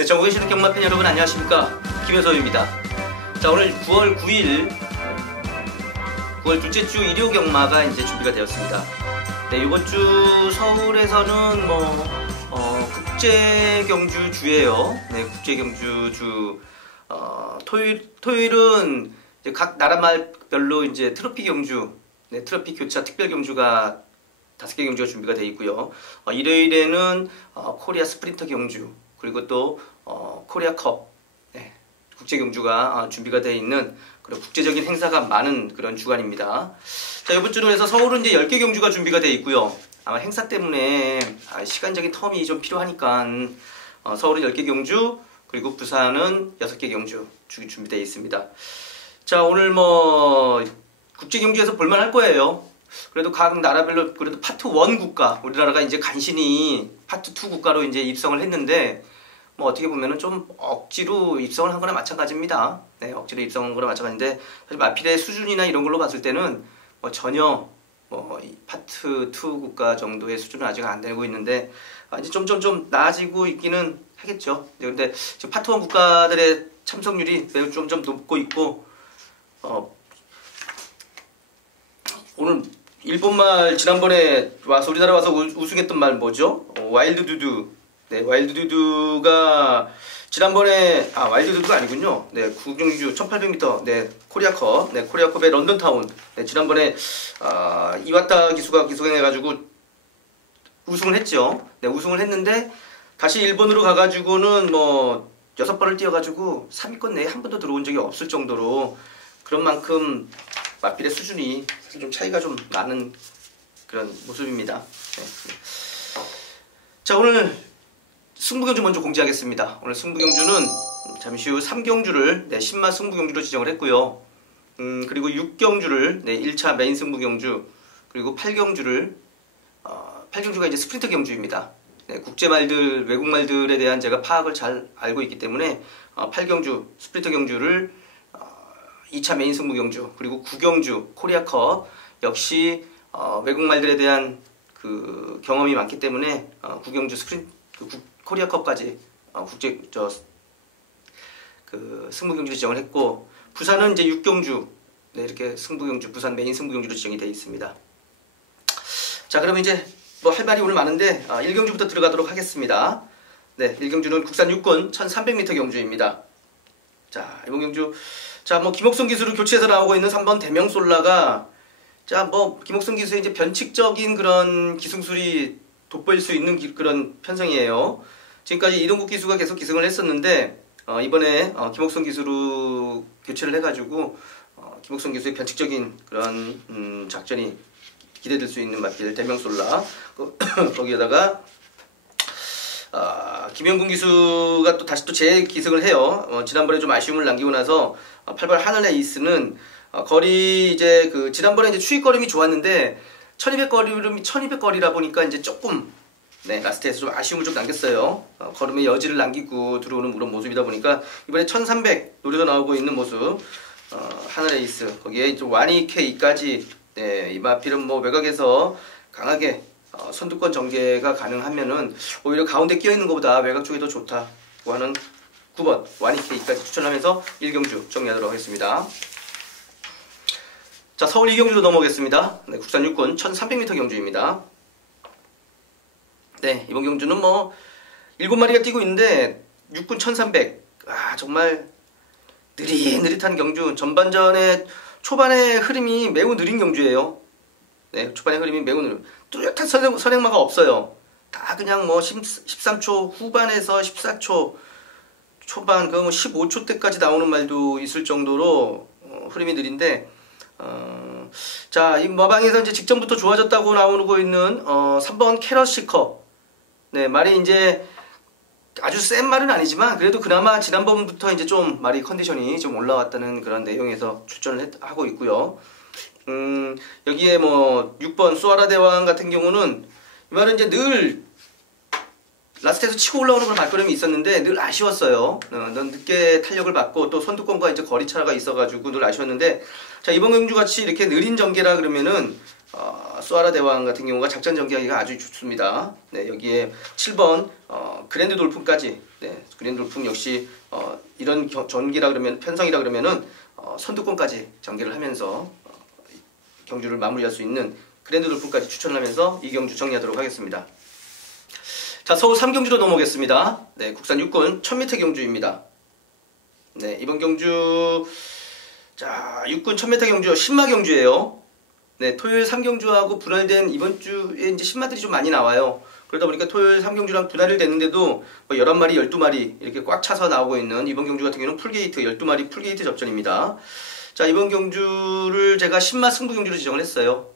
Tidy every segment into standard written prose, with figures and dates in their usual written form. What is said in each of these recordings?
네, 전국에 계시는 경마팬 여러분 안녕하십니까, 김효섭입니다. 자, 오늘 9월 9일 9월 둘째 주 일요 경마가 이제 준비가 되었습니다. 네, 이번 주 서울에서는 국제 경주 주예요. 네, 국제 경주 주. 토요일은 이제 각 나라말별로 이제 트로피 경주, 네, 트로피 교차 특별 경주가 5개 경주가 준비가 되어 있고요. 일요일에는 코리아 스프린터 경주, 그리고 또 코리아 컵, 네, 국제 경주가 준비가 되어 있는 그런 국제적인 행사가 많은 그런 주간입니다. 자, 이번 주로 해서 서울은 이제 10개 경주가 준비가 되어 있고요. 아마 행사 때문에 시간적인 텀이 좀 필요하니까 서울은 10개 경주, 그리고 부산은 6개 경주 준비되어 있습니다. 자, 오늘 국제 경주에서 볼만할 거예요. 그래도 각 나라별로 그래도 파트 1 국가, 우리나라가 이제 간신히 파트 2 국가로 이제 입성을 했는데, 어떻게 보면은 좀 억지로 입성을 한 거나 마찬가지입니다. 네, 억지로 입성한 거나 마찬가지인데, 사실 마필의 수준이나 이런 걸로 봤을 때는 전혀 파트 2 국가 정도의 수준은 아직 안 되고 있는데, 이제 좀 나아지고 있기는 하겠죠. 근데 지금 파트 1 국가들의 참석률이 매우 좀 높고 있고, 오늘 일본말 지난번에 와서 우리나라 와서 우승했던 말 뭐죠? 와일드 두두. 네, 와일드 두두가 지난번에 와일드 두두가 아니군요. 네, 국경주 1800m 네, 코리아컵. 네, 코리아컵의 런던타운. 네, 지난번에 이와타 기수가 기소해가지고 우승을 했죠. 네, 우승을 했는데 다시 일본으로 가가지고는 6번을 뛰어가지고 3위권 내에 한 번도 들어온 적이 없을 정도로 그런 만큼 마필의 수준이 사실 좀 차이가 좀 나는 그런 모습입니다. 네. 자, 오늘 승부경주 먼저 공지하겠습니다. 오늘 승부경주는 잠시 후 3경주를 10마 승부경주로 지정을 했고요. 그리고 6경주를 1차 메인 승부경주, 그리고 8경주를 8경주가 이제 스프린터 경주입니다. 네, 국제말들, 외국말들에 대한 제가 파악을 잘 알고 있기 때문에 8경주 스프린터 경주를 2차 메인 승부 경주, 그리고 9경주 코리아컵 역시 외국말들에 대한 그 경험이 많기 때문에 9경주 코리아컵까지 국제 승부 경주를 지정을 했고, 부산은 이제 6경주, 네, 이렇게 승부 경주, 부산 메인 승부 경주로 지정이 되어 있습니다. 자, 그러면 이제 할 말이 오늘 많은데 1경주부터 들어가도록 하겠습니다. 네, 1경주는 국산 육군 1300m 경주입니다. 자, 이번 경주, 자, 김옥성 기수로 교체해서 나오고 있는 3번 대명솔라가, 자, 김옥성 기수의 이제 변칙적인 그런 기승술이 돋보일 수 있는 그런 편성이에요. 지금까지 이동국 기수가 계속 기승을 했었는데, 이번에 김옥성 기수로 교체를 해가지고 김옥성 기수의 변칙적인 그런 작전이 기대될 수 있는 마필 대명솔라. 거기에다가 김영군 기수가 또 다시 재기승을 해요. 지난번에 좀 아쉬움을 남기고 나서 8번 하늘의 에이스는 거리 이제 지난번에 이제 추익거림이 좋았는데 1200거리라 보니까 이제 조금 라스트에서 좀 아쉬움을 좀 남겼어요. 걸음의 여지를 남기고 들어오는 그런 모습이다 보니까 이번에 1300 노려서 나오고 있는 모습. 하늘의 에이스 거기에 이제 와니케이까지, 네, 이 마필은 외곽에서 강하게 선두권 전개가 가능하면은 오히려 가운데 끼어있는 것보다 외곽 쪽이 더 좋다고 하는 9번 와니케이까지 추천하면서 1경주 정리하도록 하겠습니다. 자, 서울 2경주로 넘어오겠습니다. 네, 국산 육군 1300m 경주입니다. 네, 이번 경주는 7마리가 뛰고 있는데 육군 1300, 정말 느릿느릿한 경주. 전반전에 초반의 흐름이 매우 느린 경주예요. 네, 초반의 흐름이 매우 느린. 뚜렷한 선행마가 없어요. 다 그냥 13초 후반에서 14초 초반, 15초 때까지 나오는 말도 있을 정도로 흐름이 느린데, 자, 이 마방에서 이제 직전부터 좋아졌다고 나오고 있는 3번 캐럿시컵. 네, 말이 이제 아주 센 말은 아니지만 그래도 그나마 지난번부터 이제 좀 말이 컨디션이 좀 올라왔다는 그런 내용에서 출전을 하고 있고요. 여기에 6번 수아라 대왕 같은 경우는 이 말은 이제 늘 라스트에서 치고 올라오는 그런 발걸음이 있었는데 늘 아쉬웠어요. 늦게 탄력을 받고 또 선두권과 이제 거리 차가 있어가지고 늘 아쉬웠는데, 자, 이번 경주 같이 이렇게 느린 전개라 그러면은 수아라 대왕 같은 경우가 작전 전개하기가 아주 좋습니다. 네, 여기에 7번 그랜드 돌풍까지, 네, 그랜드 돌풍 역시 이런 전기라 그러면 편성이라 그러면은 선두권까지 전개를 하면서 경주를 마무리할 수 있는 그랜드 돌풍까지 추천을 하면서 이 경주 정리하도록 하겠습니다. 자, 서울 3경주로 넘어오겠습니다. 네, 국산 육군 1000m 경주입니다. 네, 이번 경주, 자, 육군 1000m 경주 신마 경주예요. 네, 토요일 3경주하고 분할된 이번 주에 이제 신마들이 좀 많이 나와요. 그러다 보니까 토요일 3경주랑 분할이 됐는데도 뭐 11마리, 12마리 이렇게 꽉 차서 나오고 있는 이번 경주 같은 경우는 풀게이트 12마리 풀게이트 접전입니다. 자, 이번 경주를 제가 신마 승부 경주로 지정을 했어요.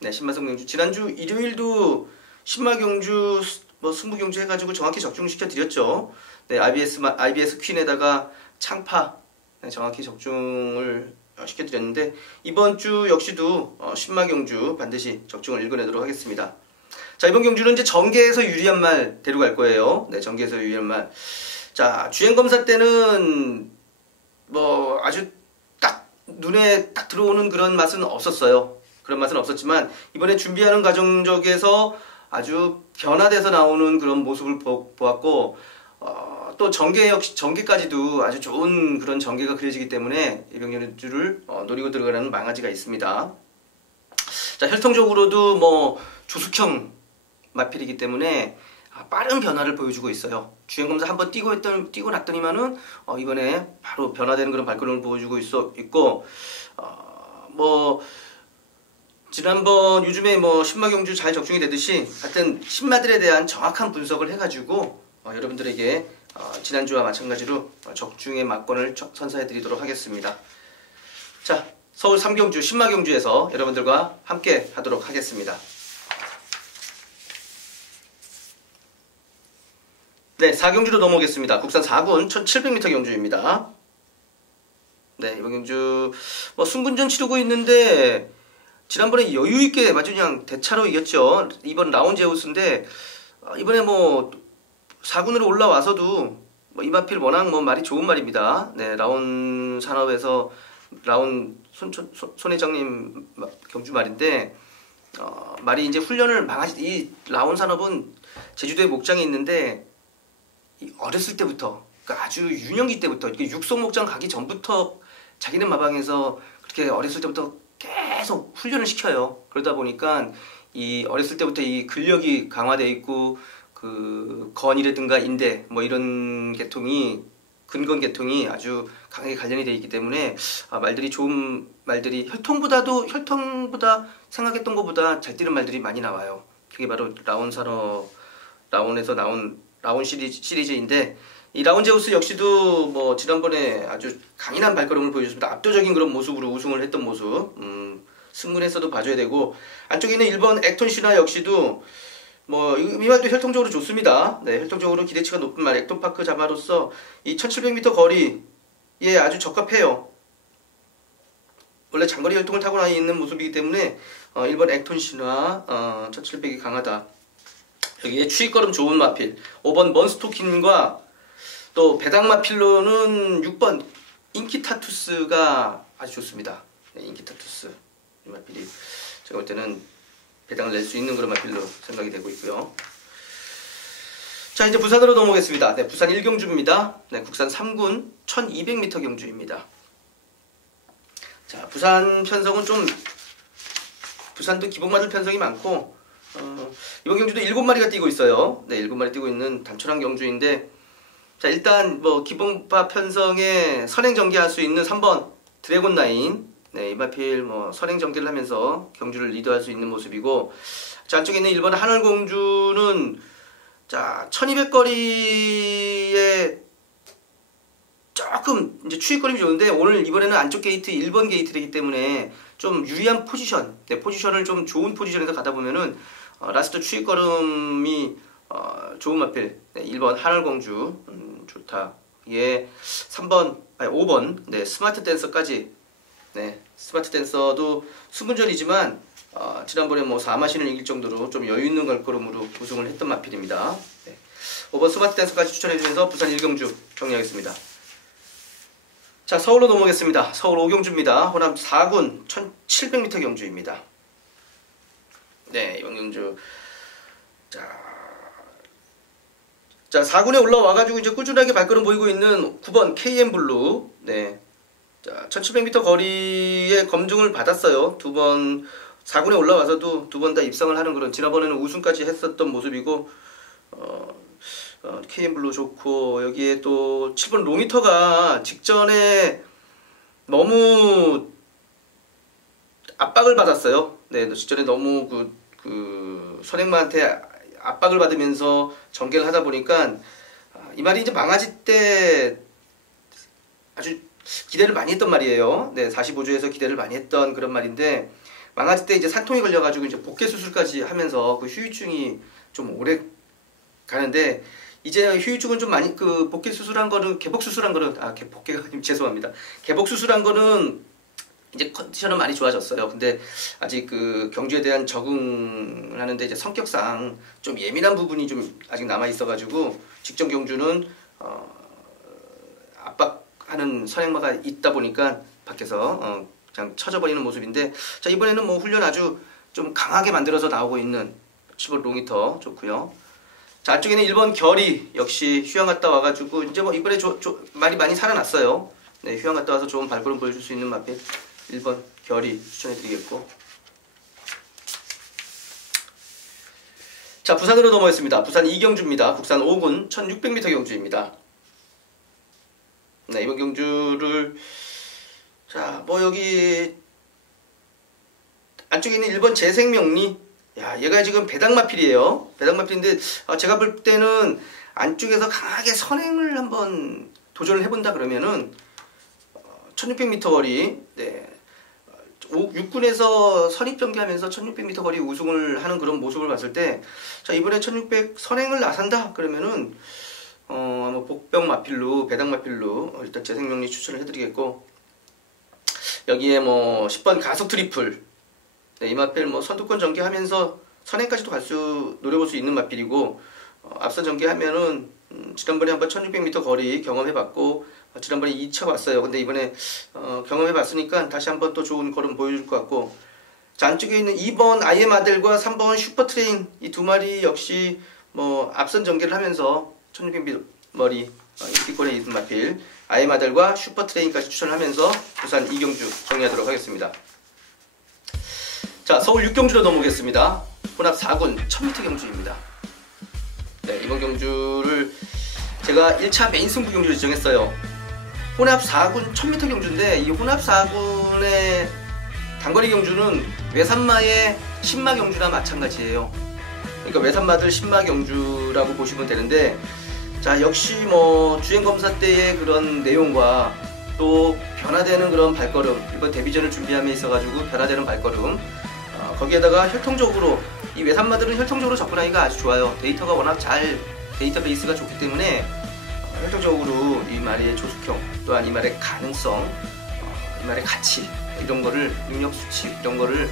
네, 신마 승부 경주. 지난주 일요일도 신마 경주 뭐 승부 경주 해가지고 정확히 적중시켜 드렸죠. 네, IBS 퀸에다가 창파, 네, 정확히 적중을 시켜드렸는데 이번 주 역시도 신마 경주 반드시 적중을 읽어내도록 하겠습니다. 자, 이번 경주는 이제 전개에서 유리한 말 데려갈 거예요. 네, 전개에서 유리한 말. 자, 주행검사 때는 뭐 아주 딱 눈에 딱 들어오는 그런 맛은 없었어요. 그런 맛은 없었지만 이번에 준비하는 과정적에서 아주 변화돼서 나오는 그런 모습을 보았고, 또 전개까지도 아주 좋은 그런 전개가 그려지기 때문에 이번 경주를 노리고 들어가는 망아지가 있습니다. 자, 혈통적으로도 뭐 조숙형 마필이기 때문에 빠른 변화를 보여주고 있어요. 주행검사 한번 뛰고 났더니만은 이번에 바로 변화되는 그런 발걸음을 보여주고 있고, 뭐 지난번 요즘에 뭐 신마 경주 잘 적중이 되듯이 하여튼 신마들에 대한 정확한 분석을 해가지고 여러분들에게 지난주와 마찬가지로 적중의 막권을 선사해 드리도록 하겠습니다. 자, 서울 3경주 신마 경주에서 여러분들과 함께 하도록 하겠습니다. 네, 4경주로 넘어오겠습니다. 국산 4군 1700m 경주입니다. 네, 이번 경주 뭐 승분전 치르고 있는데 지난번에 여유있게 아주 그냥 대차로 이겼죠. 이번 라운 제우스인데 이번에 뭐 4군으로 올라와서도 뭐 이마필 워낙 뭐 말이 좋은 말입니다. 네, 라운 산업에서 라운 손 회장님 경주 말인데 말이 이제 훈련을 이 라운 산업은 제주도에 목장이 있는데 어렸을 때부터, 그러니까 아주 유년기 때부터, 육성 목장 가기 전부터 자기네 마방에서 그렇게 어렸을 때부터 계속 훈련을 시켜요. 그러다 보니까 이 어렸을 때부터 이 근력이 강화되어 있고 그 건이라든가 인대 뭐 이런 근건 계통이 아주 강하게 관련이 되어 있기 때문에 말들이 좋은 말들이 혈통보다 생각했던 것보다 잘 뛰는 말들이 많이 나와요. 그게 바로 라운에서 나온 라운 시리즈인데 이 라운제우스 역시도 뭐 지난번에 아주 강인한 발걸음을 보여줬습니다. 압도적인 그런 모습으로 우승을 했던 모습, 승문에서도 봐줘야 되고, 안쪽에 있는 1번 액톤시나 역시도 뭐 이 말도 혈통적으로 좋습니다. 네, 혈통적으로 기대치가 높은 말 액톤파크 자마로서 이 1700m 거리에 아주 적합해요. 원래 장거리 혈통을 타고 있는 모습이기 때문에 1번 액톤시나 1700이 강하다. 여기에 추익걸음 좋은 마필 5번 먼스토킨과 또 배당 마필로는 6번 인키타투스가 아주 좋습니다. 네, 인키타투스 이 마필이 제가 볼 때는 배당을 낼 수 있는 그런 마필로 생각이 되고 있고요. 자, 이제 부산으로 넘어오겠습니다. 네, 부산 1경주입니다. 네, 국산 3군 1200m 경주입니다. 자, 부산 편성은 좀 부산도 기복맞을 편성이 많고 이번 경주도 7마리가 뛰고 있어요. 네, 7마리 뛰고 있는 단촐한 경주인데, 자, 일단 뭐 기본파 편성에 선행 전개할 수 있는 3번 드래곤 라인, 네, 이마필 뭐 선행 전개를 하면서 경주를 리드할 수 있는 모습이고, 자, 안쪽에 있는 1번 하늘공주는 자, 1200거리에 조금 이제 추익거림이 좋은데 오늘 이번에는 안쪽 게이트 1번 게이트이기 때문에 좀 유리한 포지션, 네, 포지션을 좀 좋은 포지션에서 가다 보면은 라스트 추익걸음이 좋은 마필, 네, 1번 하늘공주 좋다. 예, 5번 네, 스마트 댄서까지, 네, 스마트 댄서도 수분전이지만 지난번에 뭐 4마신을 이길 정도로 좀 여유 있는 걸걸음으로 우승을 했던 마필입니다. 네, 5번 스마트 댄서까지 추천해주면서 부산 1경주 정리하겠습니다. 자, 서울로 넘어오겠습니다. 서울 5경주입니다. 호남 4군 1700m 경주입니다. 네, 이번 경주. 자, 4군에 올라와가지고 이제 꾸준하게 발걸음 보이고 있는 9번 KM블루. 네. 자, 1700m 거리에 검증을 받았어요. 2번 4군에 올라와서도 2번 다 입상을 하는 그런, 지난번에는 우승까지 했었던 모습이고, KM블루 좋고, 여기에 또 7번 롱히터가 직전에 너무 압박을 받았어요. 네, 직전에 너무 선행마한테 압박을 받으면서 전개를 하다 보니까, 이 말이 이제 망아지 때 아주 기대를 많이 했던 말이에요. 네, 45주에서 기대를 많이 했던 그런 말인데, 망아지 때 이제 산통이 걸려가지고 이제 복개 수술까지 하면서 그 후유증이 좀 오래 가는데, 이제 후유증은 좀 많이, 복개 수술한 거는, 개복 수술한 거는, 복개가 아니면 죄송합니다. 개복 수술한 거는 이제 컨디션은 많이 좋아졌어요. 근데 아직 경주에 대한 적응을 하는데 이제 성격상 좀 예민한 부분이 좀 아직 남아 있어가지고, 직전 경주는 압박하는 선행마가 있다 보니까 밖에서 그냥 쳐져버리는 모습인데, 자, 이번에는 뭐 훈련 아주 좀 강하게 만들어서 나오고 있는 10번 롱히터 좋고요. 자, 안쪽에는 1번 결이 역시 휴양 갔다 와가지고 이제 뭐 이번에 말이 많이 살아났어요. 네, 휴양 갔다 와서 좋은 발걸음 보여줄 수 있는 마필 1번 결이 추천해드리겠고. 자, 부산으로 넘어갔습니다. 부산 이경주입니다. 국산 5군 1600m 경주입니다. 네, 이번 경주를, 자, 뭐 여기 안쪽에 있는 1번 재생명리. 야, 얘가 지금 배당마필이에요. 배당마필인데, 제가 볼 때는 안쪽에서 강하게 선행을 한번 도전을 해본다 그러면은 1600m 거리, 네, 6군에서 선입전개하면서 1600m 거리 우승을 하는 그런 모습을 봤을 때, 자, 이번에 1600 선행을 나선다 그러면은 뭐 복병 마필로, 배당 마필로 일단 재생명리 추천을 해드리겠고, 여기에 뭐 10번 가속 트리플. 네, 이 마필 뭐 선두권 전개하면서 선행까지도 노려볼 수 있는 마필이고, 앞선 전개하면은 지난번에 한번 1600m 거리 경험해봤고, 지난번에 2차 봤어요. 근데 이번에 경험해봤으니까 다시 한번 또 좋은 걸음 보여줄 것 같고, 자, 안쪽에 있는 2번 아이엠 아델과 3번 슈퍼트레인, 이 두 마리 역시 뭐 앞선 전개를 하면서 1600m 머리 인기권에 있는 마필 아이엠 아델과 슈퍼트레인까지 추천하면서 부산 이경주 정리하도록 하겠습니다. 자, 서울 6경주로 넘어오겠습니다. 혼합 4군 1000m 경주입니다. 네, 이번 경주를 제가 1차 메인 승부 경주를 지정했어요. 혼합 4군 1000m 경주인데, 이 혼합 4군의 단거리 경주는 외산마의 신마 경주나 마찬가지예요. 그러니까 외산마들 신마 경주라고 보시면 되는데, 자, 역시 뭐 주행검사 때의 그런 내용과 또 변화되는 그런 발걸음, 이번 데뷔전을 준비함에 있어가지고 변화되는 발걸음, 거기에다가 혈통적으로, 이 외산마들은 혈통적으로 접근하기가 아주 좋아요. 데이터가 워낙 데이터베이스가 좋기 때문에 혈통적으로 이 말의 조숙형, 또한 이 말의 가능성, 이 말의 가치, 이런 거를, 능력 수치, 이런 거를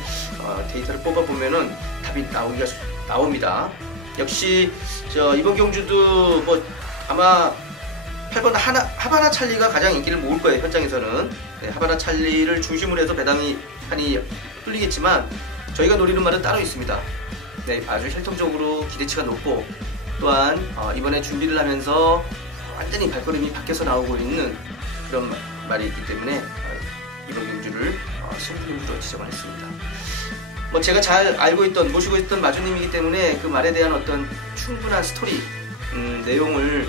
데이터를 뽑아보면은 답이 나옵니다. 역시 이번 경주도 뭐 아마 8번 하바나 찰리가 가장 인기를 모을 거예요, 현장에서는. 네, 하바나 찰리를 중심으로 해서 배당이 뚫리겠지만, 저희가 노리는 말은 따로 있습니다. 네, 아주 혈통적으로 기대치가 높고, 또한 이번에 준비를 하면서 완전히 발걸음이 바뀌어서 나오고 있는 그런 말이 있기 때문에 이번 경주를 승부 경주로 지정을 했습니다. 뭐 제가 잘 알고 있던, 모시고 있던 마주님이기 때문에 그 말에 대한 어떤 충분한 스토리, 내용을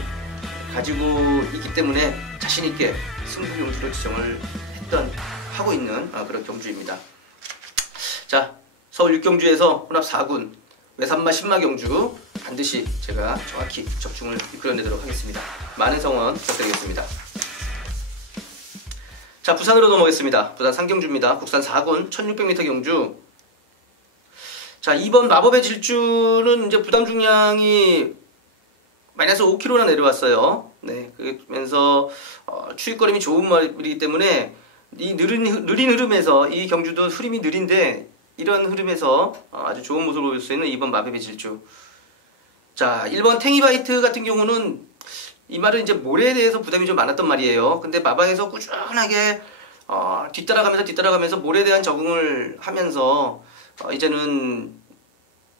가지고 있기 때문에 자신있게 승부 경주로 지정을 하고 있는 그런 경주입니다. 자, 서울 6경주에서 혼합 4군 외산마 신마 경주 반드시 제가 정확히 적중을 이끌어내도록 하겠습니다. 많은 성원 부탁드리겠습니다. 자, 부산으로 넘어가겠습니다. 부산 상경주입니다. 국산 4군 1600m 경주. 자, 2번 마법의 질주는 이제 부담 중량이 마이너스 5kg나 내려왔어요. 네, 그러면서 추입거림이 좋은 말이기 때문에 이 느린 흐름에서, 이 경주도 흐름이 느린데 이런 흐름에서 아주 좋은 모습을 보일 수 있는 2번 마법의 질주. 자, 1번 탱이바이트 같은 경우는 이 말은 이제 모래에 대해서 부담이 좀 많았던 말이에요. 근데 마방에서 꾸준하게 뒤따라가면서 모래에 대한 적응을 하면서 이제는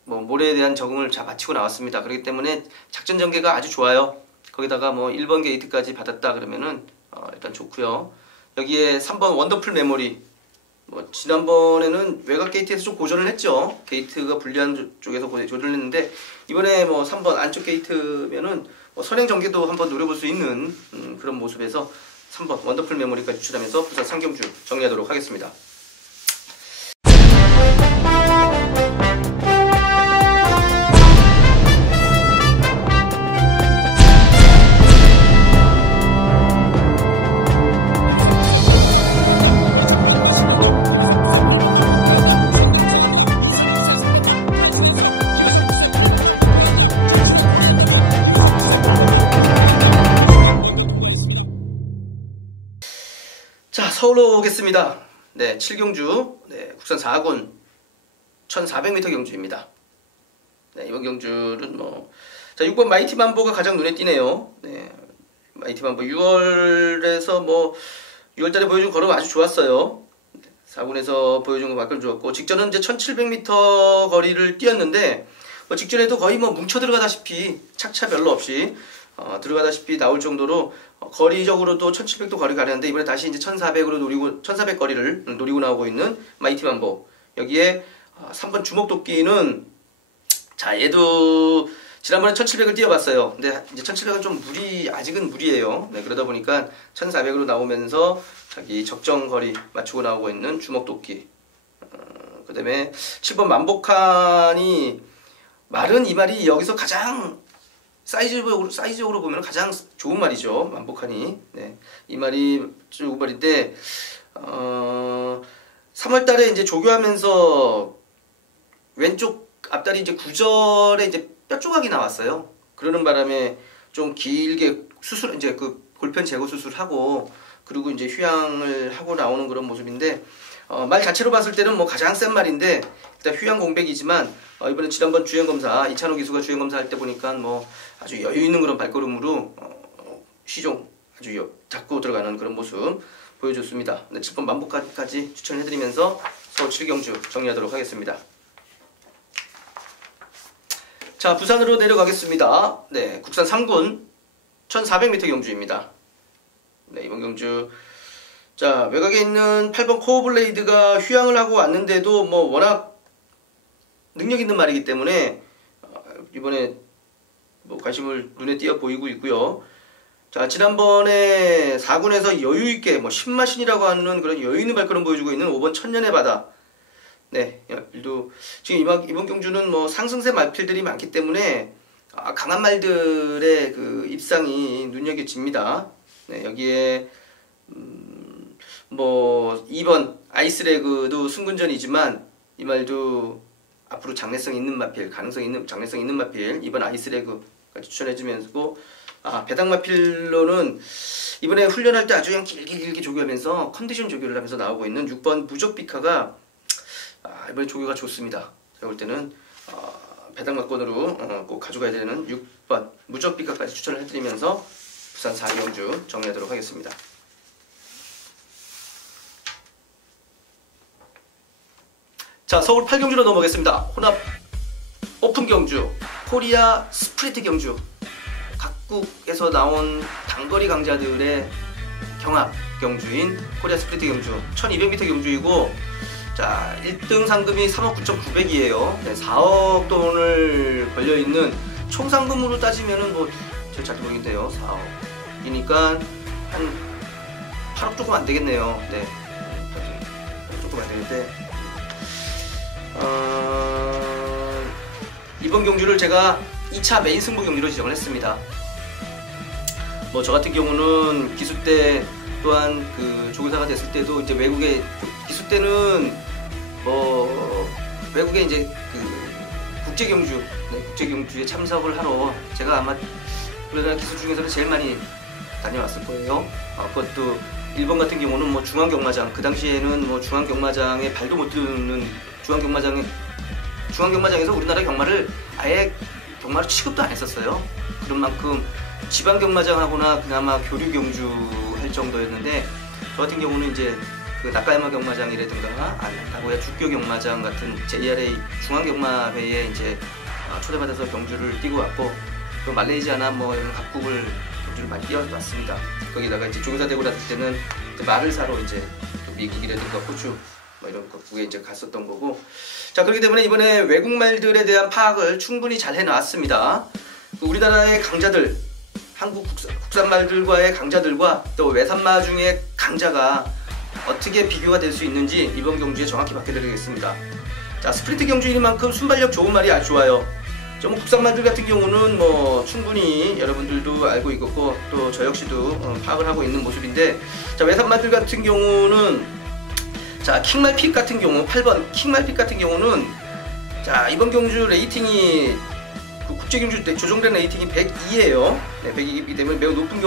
뭐 모래에 대한 적응을 잘 마치고 나왔습니다. 그렇기 때문에 작전 전개가 아주 좋아요. 거기다가 뭐 1번 게이트까지 받았다 그러면은 일단 좋고요. 여기에 3번 원더풀 메모리. 뭐 지난번에는 외곽 게이트에서 좀 고전을 했죠. 게이트가 불리한 쪽에서 조절을 했는데 이번에 뭐 3번 안쪽 게이트면은 뭐 선행 전개도 한번 노려볼 수 있는 그런 모습에서 3번 원더풀 메모리까지 추천하면서 부산 상경주 정리하도록 하겠습니다. 자, 서울로 오겠습니다. 네, 7경주, 네, 국산 4군 1400m 경주입니다. 네, 이번 경주는 뭐, 자, 6번 마이티 만보가 가장 눈에 띄네요. 네, 마이티 만보 6월에서 뭐, 6월달에 보여준 걸음 아주 좋았어요. 4군에서 보여준 거 밖을 좋았고, 직전은 이제 1700m 거리를 뛰었는데, 뭐 직전에도 거의 뭐 뭉쳐 들어가다시피 착차 별로 없이 들어가다시피 나올 정도로 거리적으로도 1700도 거리 가려는데 이번에 다시 이제 1400으로 노리고 1400 거리를 노리고 나오고 있는 마이티 만보. 여기에 3번 주먹도끼는 자, 얘도 지난번에 1700을 뛰어봤어요. 근데 이제 1700은 좀 아직은 무리예요. 네, 그러다 보니까 1400으로 나오면서 자기 적정 거리 맞추고 나오고 있는 주먹도끼. 그 다음에 7번 만복한이 말은 이 말이 여기서 가장 사이즈적으로 보면 가장 좋은 말이죠. 만복하니. 네. 이 말이 좋은 말인데, 3월달에 이제 조교하면서 왼쪽 앞다리 이제 구절에 이제 뼈 조각이 나왔어요. 그러는 바람에 좀 길게 이제 그 골편 제거 수술하고, 그리고 이제 휴양을 하고 나오는 그런 모습인데, 말 자체로 봤을 때는 뭐 가장 센 말인데, 일단 휴양 공백이지만, 이번에 지난번 주행검사, 이찬호 기수가 주행검사 할 때 보니까 뭐 아주 여유 있는 그런 발걸음으로 시종 아주 잡고 들어가는 그런 모습 보여줬습니다. 네, 7번 만복까지 추천해드리면서 서울 7경주 정리하도록 하겠습니다. 자, 부산으로 내려가겠습니다. 네, 국산 3군 1400m 경주입니다. 네, 이번 경주 자, 외곽에 있는 8번 코어블레이드가 휴양을 하고 왔는데도 뭐 워낙 능력 있는 말이기 때문에 이번에 뭐 관심을 눈에 띄어 보이고 있고요. 자, 지난번에 4군에서 여유있게 뭐 신마신이라고 하는 그런 여유있는 발걸음 보여주고 있는 5번 천년의 바다. 네, 일도 지금 이번 경주는 뭐 상승세 말필들이 많기 때문에 강한 말들의 그 입상이 눈여겨집니다. 네, 여기에 뭐 2번 아이스레그도 승군전이지만 이 말도 앞으로 장래성 있는 마필, 장래성 있는 마필, 이번 아이스레그까지 추천해주면서 배당 마필로는 이번에 훈련할 때 아주 그냥 길게 조교하면서 컨디션 조교를 하면서 나오고 있는 6번 무적비카가 이번에 조교가 좋습니다. 제가 볼 때는 배당 막권으로 꼭 가져가야 되는 6번 무적비카까지 추천을 해드리면서 부산 4경주 정리하도록 하겠습니다. 자, 서울 8경주로 넘어가겠습니다. 혼합 오픈 경주, 코리아 스프린트 경주. 각국에서 나온 단거리 강자들의 경합 경주인 코리아 스프린트 경주. 1200m 경주이고, 자, 1등 상금이 3억 9,900이에요. 네, 4억 돈을 걸려있는 총 상금으로 따지면은 뭐, 제가 잘 모르겠는데요. 4억이니까 한 8억 조금 안 되겠네요. 네. 조금 안 되는데. 이번 경주를 제가 2차 메인 승부 경주로 지정을 했습니다. 뭐 저 같은 경우는 기수 때 또한 그 조교사가 됐을 때도 이제 외국에 기수 때는 뭐 외국에 이제 그 국제 경주, 네, 국제 경주에 참석을 하러 제가 아마 우리나라 기수 중에서는 제일 많이 다녀왔을 거예요. 그것도 일본 같은 경우는 뭐 중앙경마장, 그 당시에는 뭐 중앙경마장에 발도 못 들는 중앙경마장에서 우리나라 경마를 아예 경마로 취급도 안 했었어요. 그런 만큼 지방경마장하고나 그나마 교류경주 할 정도였는데, 저 같은 경우는 이제 그 나카야마 경마장이라든가 나고야 주교 경마장 같은 JRA 중앙경마회에 이제 초대받아서 경주를 뛰고 왔고, 또 말레이시아나 뭐 이런 각국을 경주를 많이 뛰어왔습니다. 거기다가 이제 조교사되고 났을 때는 말을 사러 이제 미국이라든가 호주 뭐 이런 각국에 이제 갔었던 거고. 자, 그렇기 때문에 이번에 외국 말들에 대한 파악을 충분히 잘 해놨습니다. 우리나라의 강자들, 한국 국산 말들과의 강자들과 또 외산마 중에 강자가 어떻게 비교가 될 수 있는지 이번 경주에 정확히 밝혀드리겠습니다. 자, 스프린트 경주인 만큼 순발력 좋은 말이 아주 좋아요. 좀 국산 말들 같은 경우는 뭐 충분히 여러분들도 알고 있고 또 저 역시도 파악을 하고 있는 모습인데, 자, 외산 말들 같은 경우는, 자, 킹말픽 같은 경우 8번 킹말픽 같은 경우는, 자, 이번 경주 레이팅이 그 국제경주 때 조정된 레이팅이 102예요. 네, 102이기 때문에 매우 높은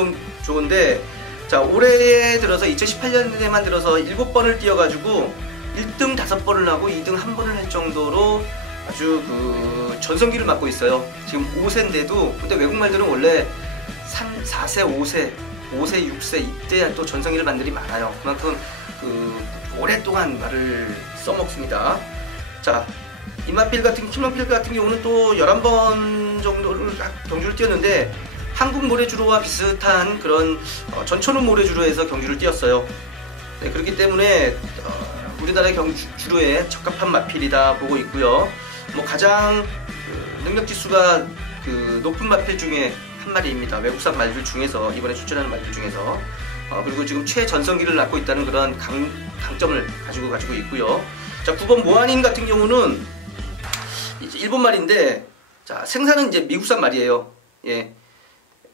좋은데, 자, 올해에 들어서 2018년에만 들어서 7번을 뛰어가지고 1등 5번을 하고 2등 1번을 할 정도로 아주 그 전성기를 맞고 있어요. 지금 5세인데도, 근데 외국말들은 원래 4세, 5세, 6세 이때 또 전성기를 만들이 많아요. 그만큼 그 오랫동안 말을 써먹습니다. 자, 킹말필 같은 경우는 또 11번 정도를 경주를 뛰었는데, 한국 모래주로와 비슷한 그런 전천후 모래주로에서 경주를 뛰었어요. 네, 그렇기 때문에 우리나라 경주로에 적합한 마필이다 보고 있고요. 뭐 가장 능력지수가 그 높은 마필 중에 한 마리입니다. 외국산 말들 중에서, 이번에 출전하는 말들 중에서. 그리고 지금 최전성기를 낳고 있다는 그런 강점을 가지고 있고요. 자, 9번 모아닌 같은 경우는 이제 일본 말인데, 자, 생산은 이제 미국산 말이에요. 예.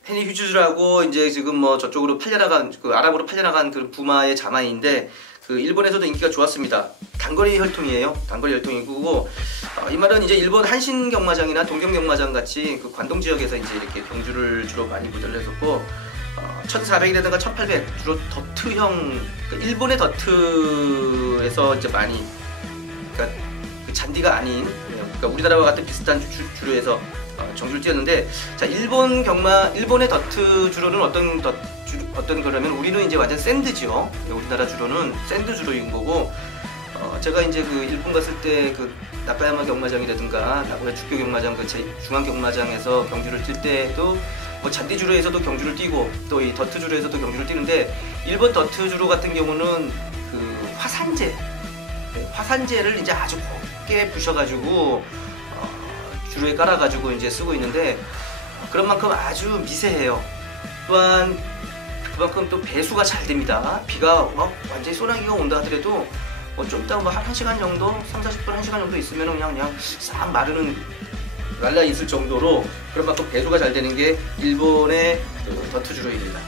헤니 휴즈라고 이제 지금 뭐 저쪽으로 팔려나간, 그 아랍으로 팔려나간 그 부마의 자마인데, 그 일본에서도 인기가 좋았습니다. 단거리 혈통이에요. 단거리 혈통이고, 이 말은 이제 일본 한신 경마장이나 동경 경마장 같이 그 관동 지역에서 이제 이렇게 경주를 주로 많이 모델을 했었고, 1400이라든가 1800 주로 더트형, 일본의 더트에서 이제 많이, 그러니까 그 잔디가 아닌, 그러니까 우리나라와 같은 비슷한 주로에서 경주를 뛰었는데, 자, 일본의 더트 주로는 어떤 거라면, 우리는 이제 완전 샌드죠. 우리나라 주로는 샌드 주로인 거고, 제가 이제 그 일본 갔을 때 그 나카야마 경마장이라든가 나고야 주교 경마장, 그 중앙 경마장에서 경주를 뛸 때도 뭐 잔디 주로에서도 경주를 뛰고 또 이 더트 주로에서도 경주를 뛰는데, 일본 더트 주로 같은 경우는 그 화산재를 이제 아주 곱게 부셔가지고 주로에 깔아가지고 이제 쓰고 있는데, 그런 만큼 아주 미세해요. 또한 그만큼 또 배수가 잘 됩니다. 비가 막 완전히 소나기가 온다 하더라도 뭐 좀 이따 뭐 한 1시간 정도, 30-40분 1시간 정도 있으면 그냥 싹 마르는, 날라 있을 정도로 그런 만큼 배수가 잘 되는 게 일본의 그 더트 주로입니다.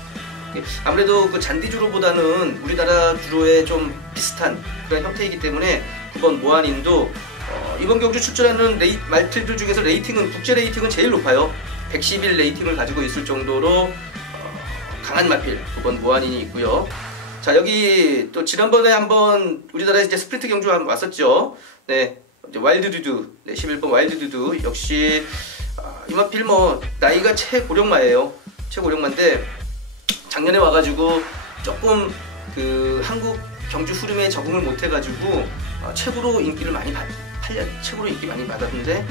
아무래도 그 잔디 주로보다는 우리나라 주로에 좀 비슷한 그런 형태이기 때문에 9번 모아닌도 이번 경주 출전하는 말들들 중에서 레이팅은, 국제 레이팅은 제일 높아요. 111 레이팅을 가지고 있을 정도로 강한 마필 9번 모아닌이 있고요. 자, 여기 또 지난번에 한번 우리나라에 이제 스프린트 경주 한번 왔었죠. 네, 이제 와일드두두, 네, 11번 와일드두두 역시 이 마필 뭐 나이가 최고령마예요. 최고령마인데 작년에 와가지고 조금 그 한국 경주 흐름에 적응을 못해가지고 최고로 인기 많이 받았는데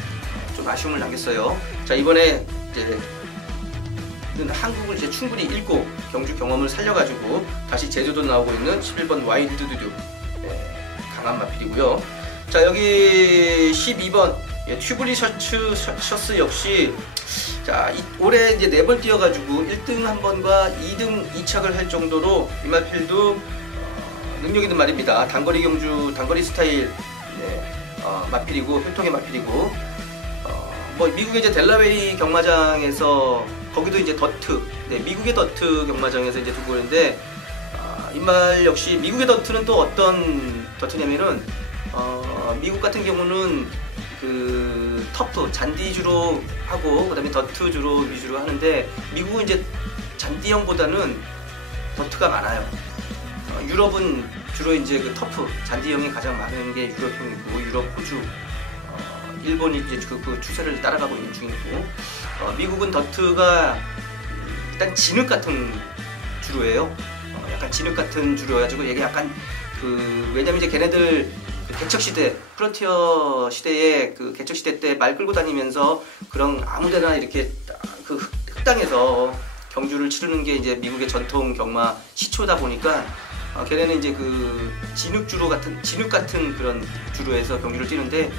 좀 아쉬움을 남겼어요. 자, 이번에 이제 한국을 이제 충분히 읽고 경주 경험을 살려가지고 다시 제주도 나오고 있는 11번 와일드두두, 네, 강한 마필이고요. 자, 여기 12번 튜블리 셔츠 역시, 자, 올해 이제 4번 뛰어가지고 1등 1번과 2등 2착을 할 정도로 이 마필도 능력 있는 말입니다. 단거리 경주, 단거리 스타일, 네, 마필이고, 혈통의 마필이고, 뭐 미국의 이제 델라웨이 경마장에서, 거기도 이제 더트, 네, 미국의 더트 경마장에서 이제 두고 있는데, 이 말 역시 미국의 더트는 또 어떤 더트냐면은, 미국 같은 경우는 그 터프, 잔디 주로 하고 그다음에 더트 주로 위주로 하는데, 미국은 이제 잔디형보다는 더트가 많아요. 유럽은 주로 이제 그 터프, 잔디형이 가장 많은 게 유럽형이고, 유럽, 호주, 일본이 이제 그 추세를 따라가고 있는 중이고, 미국은 더트가 일단 진흙 같은 주로예요. 약간 진흙 같은 주로여가지고 이게 약간 왜냐면 이제 걔네들 개척 시대, 프론티어 시대에 개척 시대 때 말 끌고 다니면서 그런 아무데나 이렇게 흙땅에서 경주를 치르는 게 이제 미국의 전통 경마 시초다 보니까 걔네는 이제 진흙 같은 그런 주로에서 경주를 뛰는데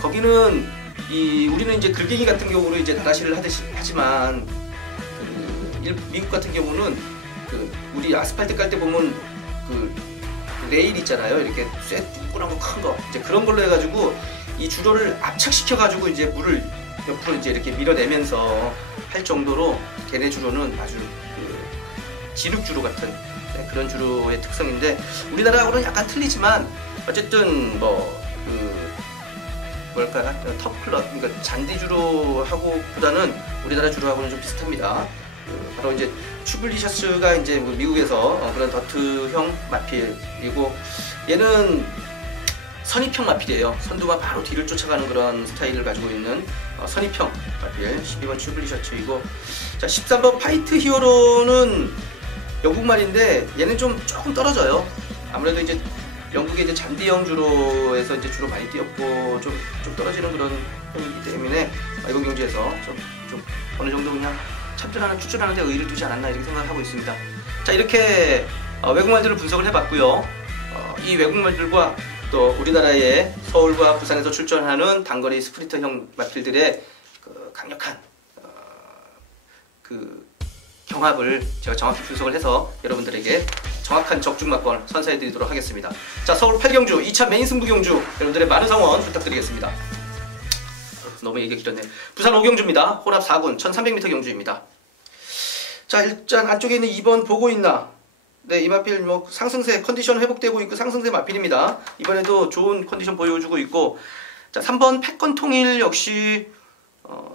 거기는 우리는 이제 글갱이 같은 경우로 이제 나라시를 하지만 미국 같은 경우는 우리 아스팔트 깔 때 보면 레일 있잖아요. 이렇게 쇠 둥그런 거 큰 거 이제 그런 걸로 해가지고 이 주로를 압착시켜가지고 이제 물을 옆으로 이제 이렇게 밀어내면서 할 정도로 걔네 주로는 아주 진흙 주로 같은 그런 주로의 특성인데 우리나라하고는 약간 틀리지만 어쨌든 터클럽 그러니까 잔디 주로하고 보다는 우리나라 주로하고는 좀 비슷합니다. 바로 이제 츄블리셔스가 이제 미국에서 그런 더트형 마필이고 얘는 선입형 마필이에요. 선두가 바로 뒤를 쫓아가는 그런 스타일을 가지고 있는 선입형 마필 12번 츄블리셔츠이고 자 13번 파이트 히어로는 영국말인데 얘는 조금 떨어져요. 아무래도 이제 영국의 이제 잔디형 주로에서 이제 주로 많이 뛰었고 좀 떨어지는 그런 편이기 때문에 이번 경기에서 좀 어느 정도 그냥 출전하는 데 의의를 두지 않았나 이렇게 생각을 하고 있습니다. 자 이렇게 외국말들을 분석을 해봤고요. 이 외국말들과 또 우리나라의 서울과 부산에서 출전하는 단거리 스프린터형 마필들의 강력한 경합을 제가 정확히 분석을 해서 여러분들에게 정확한 적중마권 선사해드리도록 하겠습니다. 자 서울 8경주 2차 메인 승부 경주 여러분들의 많은 성원 부탁드리겠습니다. 너무 얘기가 길었네. 부산 5경주입니다. 혼합 4군 1300m 경주입니다. 자 일단 안쪽에 있는 2번 보고 있나? 네, 이 마필 상승세 컨디션 회복되고 있고 상승세 마필입니다. 이번에도 좋은 컨디션 보여주고 있고 자 3번 패권 통일 역시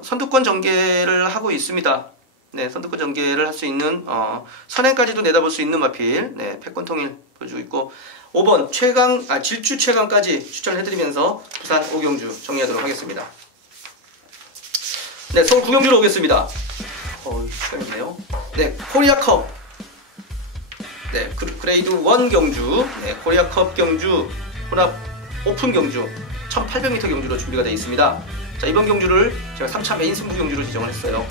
선두권 전개를 하고 있습니다. 네, 선두권 전개를 할 수 있는 선행까지도 내다볼 수 있는 마필 네, 패권 통일 보여주고 있고 5번 질주 최강까지 추천해드리면서 부산 5경주 정리하도록 하겠습니다. 네, 서울 9경주로 오겠습니다. 시간이네요. 네, 코리아컵. 네, 그레이드 1 경주. 네, 코리아컵 경주, 혼합 오픈 경주, 1800m 경주로 준비가 되어 있습니다. 자, 이번 경주를 제가 3차 메인 승부 경주로 지정을 했어요.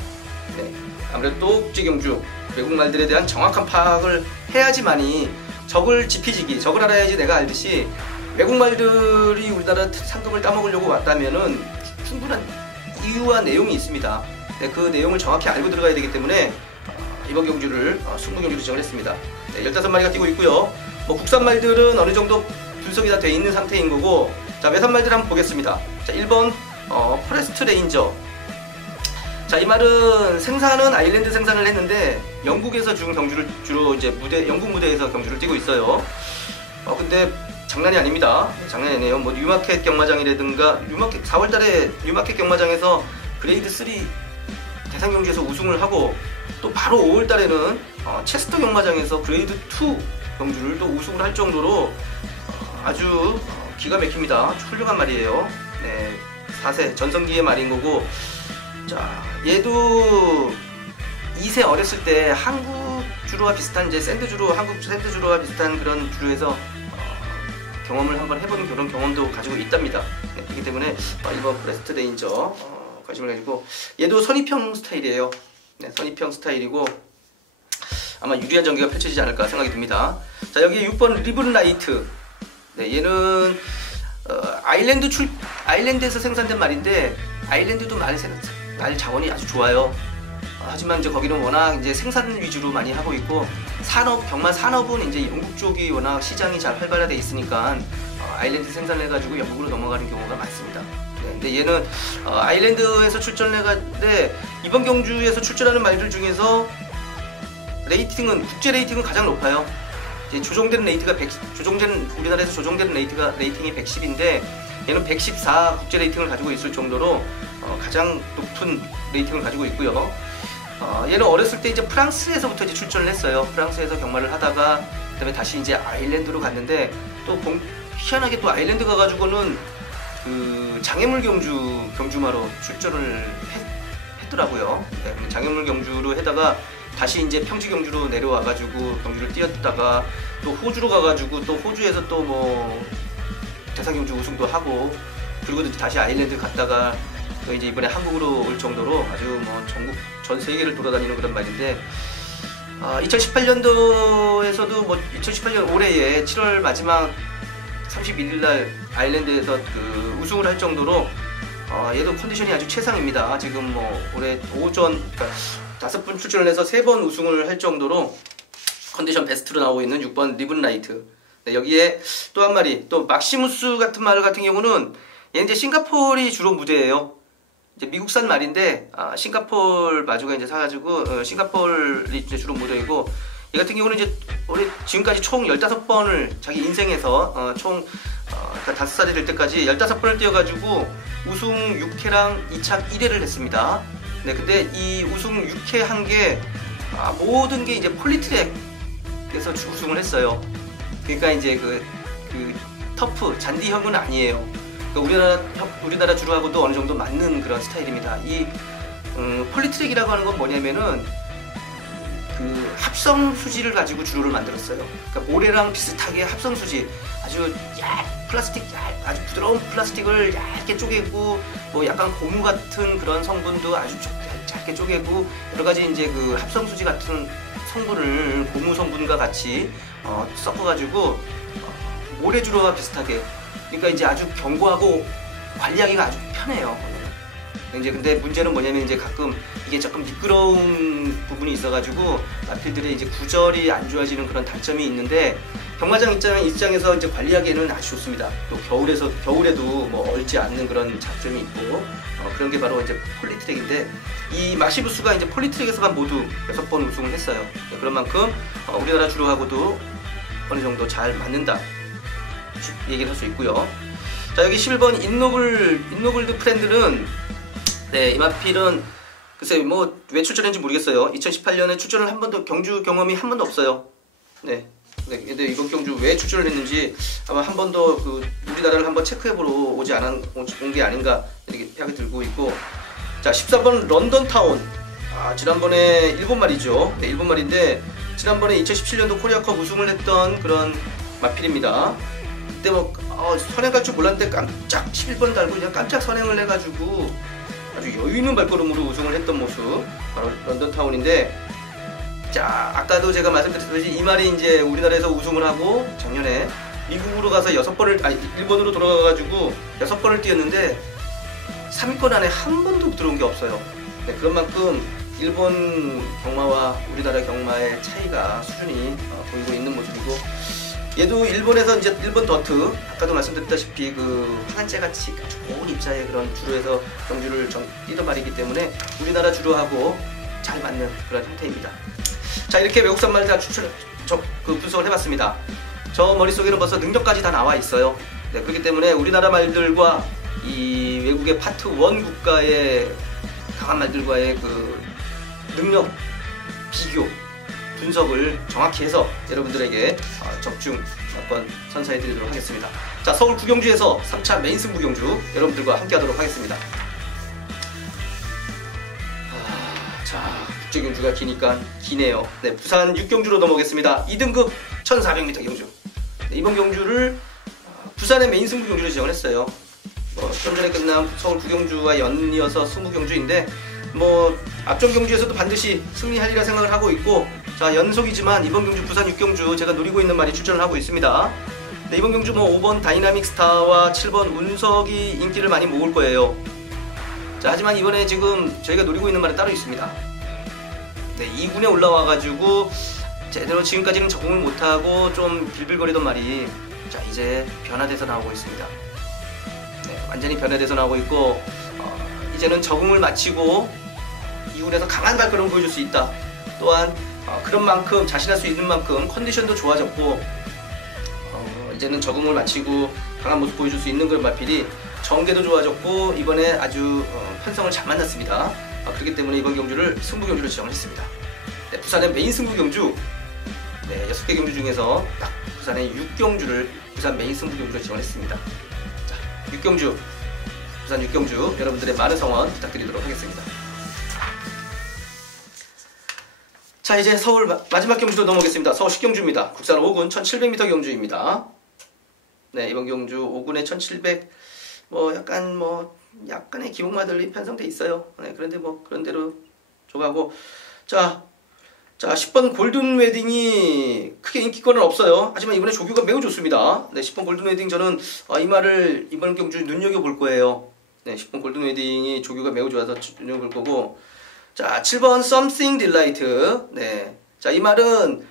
네, 아무래도 또 국제 경주, 외국말들에 대한 정확한 파악을 해야지만이 적을 알아야지 내가 알듯이 외국말들이 우리나라 상금을 따먹으려고 왔다면은 충분한 이유와 내용이 있습니다. 네, 그 내용을 정확히 알고 들어가야 되기 때문에 이번 경주를 승부 경주로 지정을 했습니다. 네, 15마리가 뛰고 있고요. 국산 말들은 어느 정도 분석이 다 돼 있는 상태인 거고 자 외산 말들 한번 보겠습니다. 자 1번 포레스트 레인저. 자 이 말은 생산은 아일랜드 생산을 했는데 영국에서 경주를 주로 이제 영국 무대에서 경주를 뛰고 있어요. 근데 장난이 아닙니다. 장난이 아니에요. 뉴마켓 경마장이라든가 4월달에 뉴마켓 경마장에서 그레이드 3 대상 경주에서 우승을 하고 또 바로 5월달에는 체스터 경마장에서 그레이드 2 경주를 또 우승을 할 정도로 아주 기가 막힙니다. 훌륭한 말이에요. 네, 4세 전성기의 말인 거고 자 얘도 2세 어렸을 때 한국 주로와 비슷한 이제 한국 샌드 주로와 비슷한 그런 주로에서 경험을 한번 해보는 그런 경험도 가지고 있답니다. 네, 그렇기 때문에 이번 포레스트 레인저 관심을 가지고 얘도 선입형 스타일이에요. 네, 선입형 스타일이고 아마 유리한 전개가 펼쳐지지 않을까 생각이 듭니다. 자 여기 6번 리븐라이트. 네, 얘는 아일랜드에서 생산된 말인데 아일랜드도 말 자원이 아주 좋아요. 하지만 이제 거기는 워낙 이제 생산 위주로 많이 하고 있고 경마 산업은 이제 영국 쪽이 워낙 시장이 잘 활발화돼 있으니까 아일랜드 생산을 해가지고 영국으로 넘어가는 경우가 많습니다. 네, 근데 얘는 아일랜드에서 출전을 해가는데 이번 경주에서 출전하는 말들 중에서 국제 레이팅은 가장 높아요. 이제 우리나라에서 조정되는 레이팅이 110인데 얘는 114 국제 레이팅을 가지고 있을 정도로 가장 높은 레이팅을 가지고 있고요. 얘는 어렸을 때 이제 프랑스에서부터 이제 출전을 했어요. 프랑스에서 경마를 하다가 그다음에 다시 이제 아일랜드로 갔는데 또 희한하게 또 아일랜드 가가지고는 장애물 경주마로 출전을 했더라고요. 네, 장애물 경주로 해다가 다시 이제 평지 경주로 내려와가지고 경주를 뛰었다가 또 호주로 가가지고 또 호주에서 또 뭐 대상 경주 우승도 하고 그리고 다시 아일랜드 갔다가 또 이제 이번에 한국으로 올 정도로 아주 뭐 전국 전 세계를 돌아다니는 그런 말인데 2018년도에서도 뭐 2018년 올해에 7월 마지막 31일 날 아일랜드에서 그 우승을 할 정도로 얘도 컨디션이 아주 최상입니다. 지금 뭐 올해 오전 그러니까 5번 출전을 해서 3번 우승을 할 정도로 컨디션 베스트로 나오고 있는 6번 리븐라이트. 네, 여기에 또 한 마리 또 막시무스 같은 말 같은 경우는 얘 이제 싱가포르이 주로 무대예요. 이제 미국산 말인데 싱가포르 마주가 이제 사가지고 싱가포르이 이제 주로 무대이고 얘 같은 경우는 이제 올해 지금까지 총 15번을 자기 인생에서 총 그러니까 5살이 될 때까지 15번을 뛰어가지고 우승 6회랑 2착 1회를 했습니다. 네, 근데 이 우승 6회 한 게 모든 게 이제 폴리트랙에서 우승을 했어요. 그러니까 이제 그 터프 잔디형은 아니에요. 그러니까 우리나라 주로하고도 어느 정도 맞는 그런 스타일입니다. 이 폴리트랙이라고 하는 건 뭐냐면은 그 합성 수지를 가지고 주로를 만들었어요. 그러니까 모래랑 비슷하게 합성 수지 아주 플라스틱 아주 부드러운 플라스틱을 얇게 쪼개고 뭐 약간 고무 같은 그런 성분도 아주 얇게 쪼개고 여러 가지 이제 그 합성 수지 같은 성분을 고무 성분과 같이 섞어가지고 모래주로와 비슷하게 그러니까 이제 아주 견고하고 관리하기가 아주 편해요. 이제 근데 문제는 뭐냐면 이제 가끔 이게 조금 미끄러운 부분이 있어가지고 마필들의 이제 구절이 안 좋아지는 그런 단점이 있는데 경마장 입장에서 이제 관리하기에는 아주 좋습니다. 또 겨울에도 뭐 얼지 않는 그런 장점이 있고 그런 게 바로 이제 폴리트랙인데 이 마시부스가 이제 폴리트랙에서만 모두 6번 우승을 했어요. 그런 만큼 우리나라 주로하고도 어느 정도 잘 맞는다 얘기를 할 수 있고요. 자, 여기 11번 인노블드 프렌드는 네, 이 마필은 글쎄 뭐 왜 출전했는지 모르겠어요. 2018년에 출전을 한 번도 경주 경험이 한 번도 없어요. 네. 근데 이번 경주 왜 출전을 했는지 아마 한 번도 그 우리나라를 한번 체크해보러 온 게 아닌가 이렇게 생각이 들고 있고 자 14번 런던타운 지난번에 일본 말이죠. 네, 일본 말인데 지난번에 2017년도 코리아컵 우승을 했던 그런 마필입니다. 그때 뭐 선행 갈 줄 몰랐는데 깜짝 11번을 달고 그냥 깜짝 선행을 해가지고 아주 여유있는 발걸음으로 우승을 했던 모습 바로 런던타운인데 자 아까도 제가 말씀드렸듯이 이 말이 이제 우리나라에서 우승을 하고 작년에 미국으로 가서 일본으로 돌아가가지고 6번을 뛰었는데 3위권 안에 한 번도 들어온 게 없어요. 네, 그런 만큼 일본 경마와 우리나라 경마의 차이가 수준이 보이고 있는 모습이고 얘도 일본에서 이제 일본 더트 아까도 말씀드렸다시피 그 황한재같이 좋은 입자의 그런 주로에서 경주를 뛰던 말이기 때문에 우리나라 주로하고 잘 맞는 그런 형태입니다. 자 이렇게 외국산 말 다 분석을 해봤습니다. 저 머릿속에는 벌써 능력까지 다 나와 있어요. 네, 그렇기 때문에 우리나라 말들과 이 외국의 파트 1 국가의 강한 말들과의 그 능력 비교 분석을 정확히 해서 여러분들에게 적중 한번 선사해 드리도록 하겠습니다. 자 서울 구경주에서 3차 메인 승부 경주 여러분들과 함께 하도록 하겠습니다. 자 국제경주가 기니까 기네요. 네, 부산 6경주로 넘어오겠습니다. 2등급 1400m 경주. 네, 이번 경주를 부산의 메인 승부 경주로 지정을 했어요. 좀 전에 끝난 서울 구경주와 연이어서 승부 경주인데 뭐 앞전 경주에서도 반드시 승리하리라 생각을 하고 있고 자 연속이지만 이번 경주 부산 6경주 제가 노리고 있는 말이 출전을 하고 있습니다. 네, 이번 경주 뭐 5번 다이나믹 스타와 7번 운석이 인기를 많이 모을 거예요. 자 하지만 이번에 지금 저희가 노리고 있는 말이 따로 있습니다. 네, 2군에 올라와가지고 제대로 지금까지는 적응을 못하고 좀 빌빌거리던 말이 자 이제 변화돼서 나오고 있습니다. 네, 완전히 변화돼서 나오고 있고 이제는 적응을 마치고 2군에서 강한 발걸음을 보여줄 수 있다. 또한 그런 만큼 자신할 수 있는 만큼 컨디션도 좋아졌고 이제는 적응을 마치고 강한 모습 보여줄 수 있는 그런 마필이 정계도 좋아졌고 이번에 아주 편성을 잘 만났습니다. 그렇기 때문에 이번 경주를 승부 경주로 지정을 했습니다. 네, 부산의 메인 승부 경주 네, 6개 경주 중에서 딱 부산의 6경주를 부산 메인 승부 경주로 지정했습니다. 자, 6경주 부산 6경주 여러분들의 많은 성원 부탁드리도록 하겠습니다. 자, 이제 서울 마지막 경주로 넘어오겠습니다. 서울 식경주입니다. 국산 5군 1700m 경주입니다. 네, 이번 경주 5군에 1700 약간의 기복마들이 편성돼 있어요. 네, 그런데 그런 대로 조가고. 자, 10번 골든 웨딩이 크게 인기권은 없어요. 하지만 이번에 조교가 매우 좋습니다. 네, 10번 골든 웨딩 저는 이 말을 이번 경주 눈여겨볼 거예요. 네, 10번 골든 웨딩이 조교가 매우 좋아서 눈여겨볼 거고. 자, 7번 Something Delight. 네, 자, 이 말은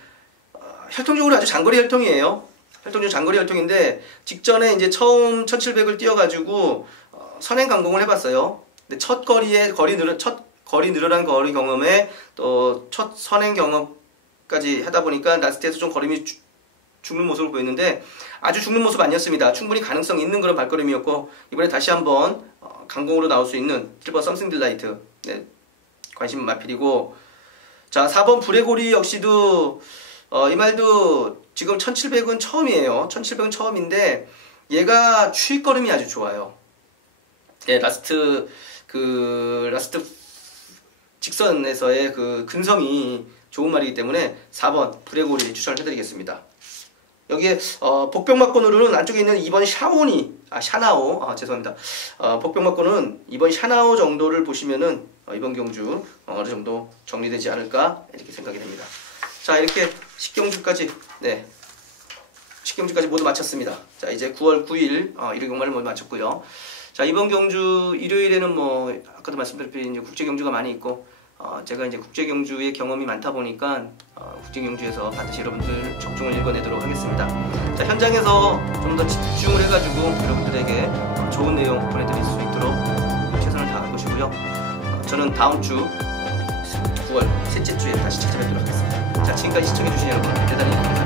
혈통적으로 아주 장거리 혈통이에요. 혈통적으로 장거리 혈통인데 직전에 이제 처음 1700을 뛰어가지고 선행 강공을 해봤어요. 근데 첫 거리 늘어난 거리 경험에 또 첫 선행 경험까지 하다 보니까 라스트에서 좀 걸음이 죽는 모습을 보였는데 아주 죽는 모습 아니었습니다. 충분히 가능성 있는 그런 발걸음이었고 이번에 다시 한번 강공으로 나올 수 있는 7번 Something Delight. 네, 관심 마필이고. 자, 4번 브레고리 역시도 이 말도 지금 1700은 처음이에요. 1700은 처음인데 얘가 추입걸음이 아주 좋아요. 예, 라스트 직선에서의 그 근성이 좋은 말이기 때문에 4번 브레고리 추천을 해드리겠습니다. 여기에 복병막권으로는 안쪽에 있는 2번 샤나오, 죄송합니다. 복병막권은 2번 샤나오 정도를 보시면은 이번 경주 어느 정도 정리되지 않을까 이렇게 생각이 됩니다. 자, 이렇게 식경주까지 모두 마쳤습니다. 자, 이제 9월 9일 일요 경마를 모두 마쳤고요. 자, 이번 경주 일요일에는 아까도 말씀드렸듯이 이제 국제 경주가 많이 있고 제가 이제 국제 경주의 경험이 많다 보니까 국제 경주에서 반드시 여러분들 적중을 읽어내도록 하겠습니다. 자, 현장에서 좀 더 집중을 해가지고 여러분들에게 좋은 내용 보내드릴 수 있도록 최선을 다할 것이고요. 저는 다음 주 9월 셋째 주에 다시 찾아뵙도록 하겠습니다. 자, 지금까지 시청해주신 여러분 대단히 감사합니다.